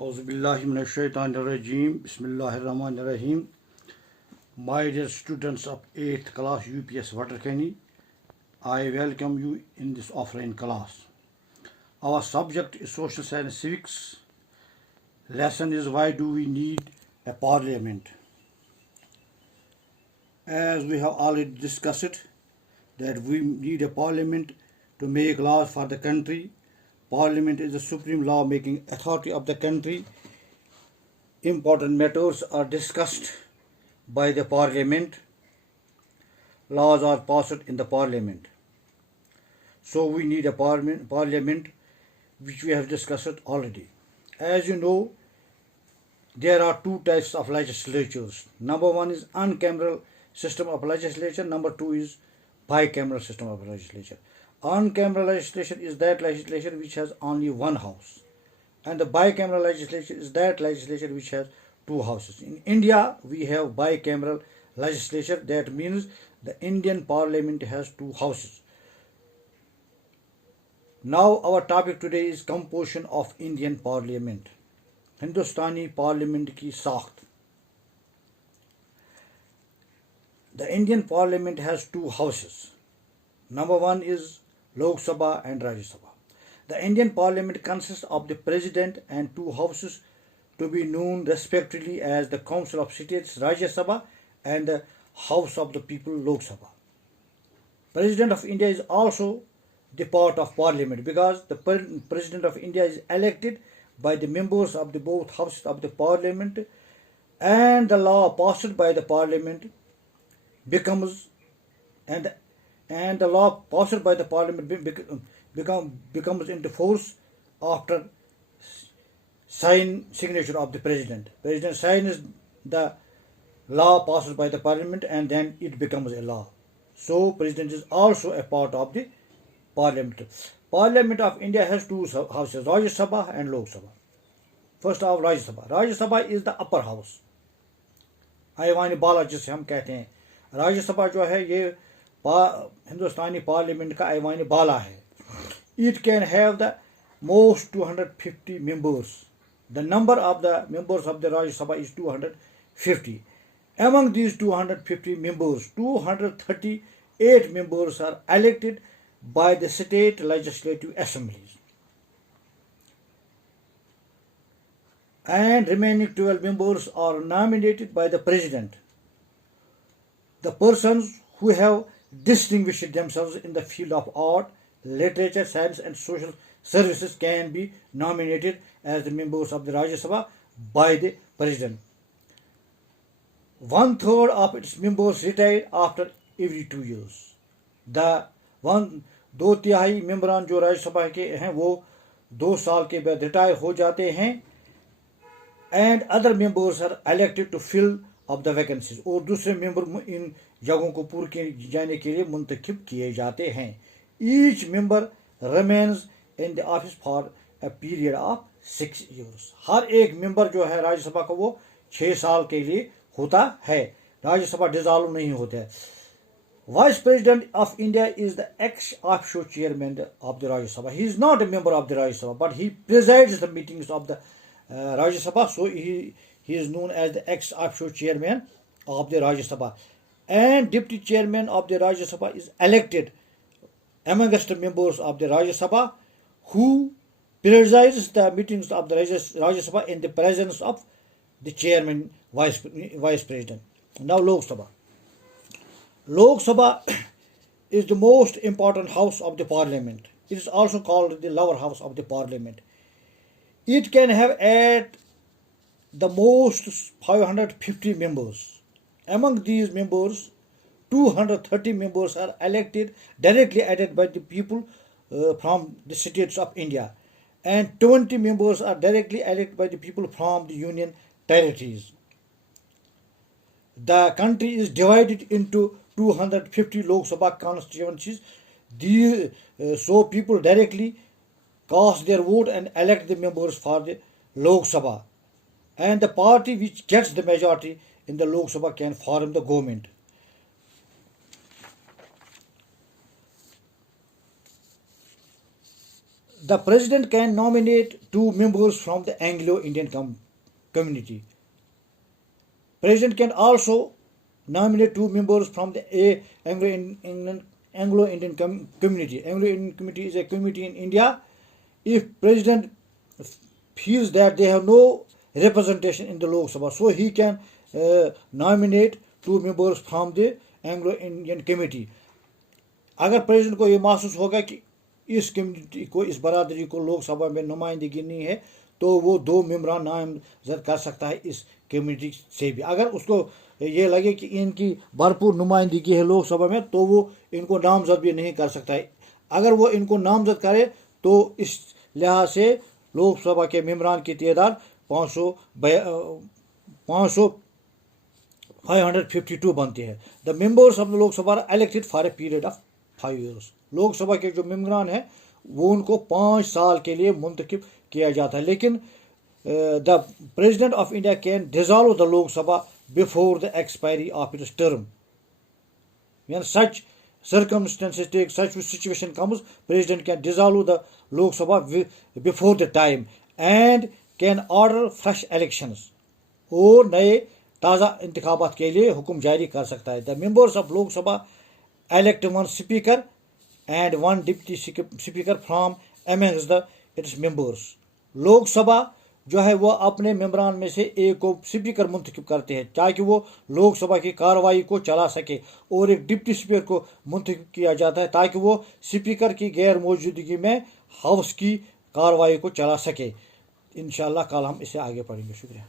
Auzubillahiminash-shaytanir-rajim. Bismillahir-rahmanir-rahim. My dear students of 8th class UPS Waterkani, I welcome you in this offline class. Our subject is Social Science Civics. Lesson is why do we need a parliament? As we have already discussed that we need a parliament to make laws for the country. Parliament is the supreme law-making authority of the country. Important matters are discussed by the parliament. Laws are passed in the parliament. So we need a parliament which we have discussed already. As you know, there are two types of legislatures. Number one is uncameral system of legislature. Number two is bicameral system of legislature. Uncameral legislation is that legislation which has only one house, and the bicameral legislation is that legislation which has two houses. In India, we have bicameral legislature. That means the Indian parliament has two houses. Now our topic today is composition of Indian parliament. Hindustani parliament ki sakht. The Indian parliament has two houses. Number one is Lok Sabha and Rajya Sabha. The Indian parliament consists of the president and two houses to be known respectively as the Council of States Rajya Sabha and the House of the People Lok Sabha. President of India is also the part of parliament because the president of India is elected by the members of the both houses of the parliament, and the law passed by the parliament becomes and the law passed by the parliament becomes into force after signature of the president. President signs the law passed by the parliament and then it becomes a law. So president is also a part of the parliament. Parliament of India has two houses, Rajya Sabha and Lok Sabha. First of Rajya Sabha. Rajya Sabha is the upper house. आईवान बाला जिसे हम कहते हैं. राज्य सभा जो है ये हिंदुस्तानी parliament का ऐवान बाला है. It can have the most 250 members. The number of the members of the Rajya Sabha is 250. Among these 250 members, 238 members are elected by the state legislative assemblies, and remaining 12 members are nominated by the president. The persons who have distinguished themselves in the field of art, literature, science and social services can be nominated as the members of the Rajya Sabha by the president. 1/3 of its members retire after every 2 years. दो तिहाई मेंबरान जो राज्यसभा के हैं वो 2 साल के बाद retire हो जाते हैं, and other members are elected to fill of the vacancies. और दूसरे मेंबर इन जगहों को पूर्ण किए जाने के लिए मुंतखब किए जाते हैं. Each member remains in the office for a period of 6 years. हर एक मेंबर जो है राज्यसभा का वो 6 साल के लिए होता है. राज्यसभा डिसॉल्व नहीं होता है. Vice President of India is the ex-officio chairman of the Rajya Sabha. He is not a member of the Rajya Sabha, but he presides the meetings of the Rajya Sabha. So he is known as the ex-officio chairman of the Rajya Sabha. And deputy chairman of the Rajya Sabha is elected amongst the members of the Rajya Sabha, who presides the meetings of the Rajya Sabha in the presence of the chairman, vice president. Now Lok Sabha. Lok Sabha is the most important house of the parliament. It is also called the lower house of the parliament. It can have at the most 550 members. Among these members, 230 members are elected, directly elected by the people from the states of India, and 20 members are directly elected by the people from the union territories. The country is divided into 250 Lok Sabha constituencies. So people directly cast their vote and elect the members for the Lok Sabha. And the party which gets the majority in the Lok Sabha can form the government. The president can nominate 2 members from the Anglo-Indian community. President can also nominate 2 members from the Anglo-Indian community. Anglo-Indian community is a community in India. If president feels that they have no representation in the Lok Sabha, so he can nominate 2 members from the Anglo-Indian committee. अगर president को ये महसूस होगा कि इस community को, इस बरादरी को लोक सभा में नुमाइंदगी नहीं है, तो वो 2 मेंबरान नामजद कर सकता है इस कम्युनिटी से भी। अगर उसको ये लगे कि इनकी भरपूर नुमाइंदगी है लोक सभा में, तो वो इनको नामजद भी नहीं कर सकता है। अगर वो इनको नामजद करे तो इस लिहाज से लोकसभा के मेंबरान की तादाद 552 बनती है। The members of the Lok Sabha are elected for a period of 5 years। Lok Sabha के जो मेंबरान हैं वो उनको 5 साल के लिए मुंतखब किया जाता है। लेकिन the president of India can dissolve the Lok Sabha before the expiry of its term. When such circumstances take, such situation comes, president can dissolve the Lok Sabha before the time and can order fresh elections। और नए ताज़ा इंतखाबात के लिए हुक्म जारी कर सकता है। द मेंबर्स ऑफ लोक सभा elect 1 speaker and 1 deputy speaker from amongst the its members। लोक सभा जो है वो अपने मेंबरान में से एक को स्पीकर मुंतखब करते हैं ताकि वो लोकसभा की कार्रवाई को चला सके, और एक डिप्टी स्पीकर को मुंतखब किया जाता है ताकि वो स्पीकर की गैर मौजूदगी में हाउस की कार्रवाई को चला सके। इंशाअल्लाह कल हम इसे आगे पढ़ेंगे। शुक्रिया।